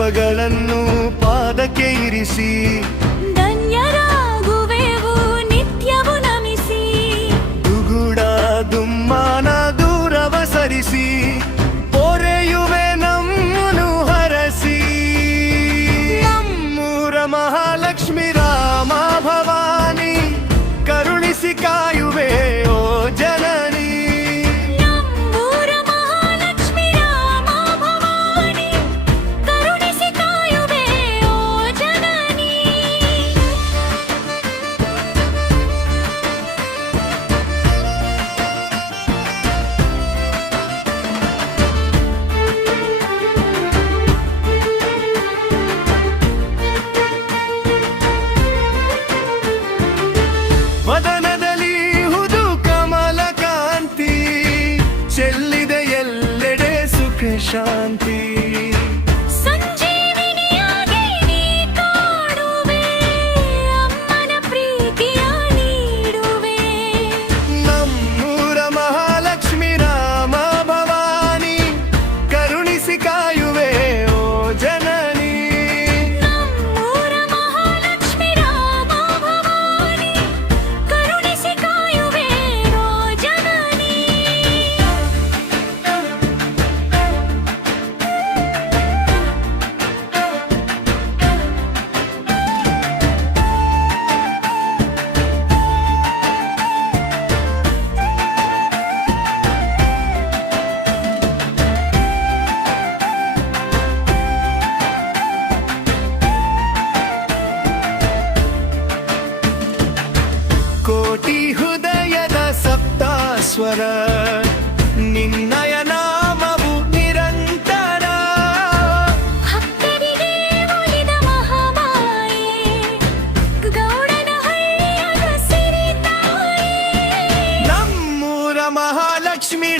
ಪುಷ್ಪಗಳನ್ನು ಪಾದಕ್ಕೆ ಇರಿಸಿ ಧನ್ಯರಾಗುವೆವು ನಿತ್ಯವು ನಮಿಸಿ. ದುಗುಡ ದುಮ್ಮಾನ ದೂರವ ಸರಿಸಿ ಪೊರೆಯುವೆ ನಮ್ಮನು ಹರಸಿ. ನಮ್ಮೂರ ಮಹಾಲಕ್ಷ್ಮಿ ರಾಮ ಭವಾನಿ ಕರುಣಿಸಿ ಕಾಯುವೆ ಓ ಜನನಿ. ನಮ್ಮೂರ ಮಹಾಲಕ್ಷ್ಮಿ ರಾಮ ಭವಾನಿ ಕರುಣಿಸಿ ಕಾಯುವೆ ಓ ಜನನಿ. ವದನದಲ್ಲಿ ಹುದು ಕಮಲ ಕಾಂತಿ ಚೆಲ್ಲಿದೆ ಎಲ್ಲೆಡೆ ಸುಖ ಶಾಂತಿ. ಸಂಜೀವಿನಿಯಾಗಿ ನೀ ಕಾಡುವೆ ಅಮ್ಮನ ಪ್ರೀತಿಯ ನೀಡುವೆ. ನಮ್ಮೂರ ಮಹಾಲಕ್ಷ್ಮಿ ರಾಮ ಭವಾನಿ ಕರುಣಿಸಿ ಕಾಯುವೆ ಓ ಜನನಿ. ನಮ್ಮೂರ ಮಹಾಲಕ್ಷ್ಮಿ ರಾಮ ಭವಾನಿ ಕರುಣಿಸಿ ಕಾಯುವೆ ಓ ಜನನಿ. ಕೋಟಿ ಹೃದಯದ ಸಪ್ತಾಸ್ವರ ನಿನ್ನಯ ನಾಮವು ನಿರಂತರ. ಭಕ್ತರಿಗೆ ಒಲಿದ ಮಹಾಮಾಯೆ ಗೌಡನ ಹಳ್ಳಿಯ ಸಿರಿತಾಯೆ. ನಮ್ಮೂರ ಮಹಾಲಕ್ಷ್ಮಿ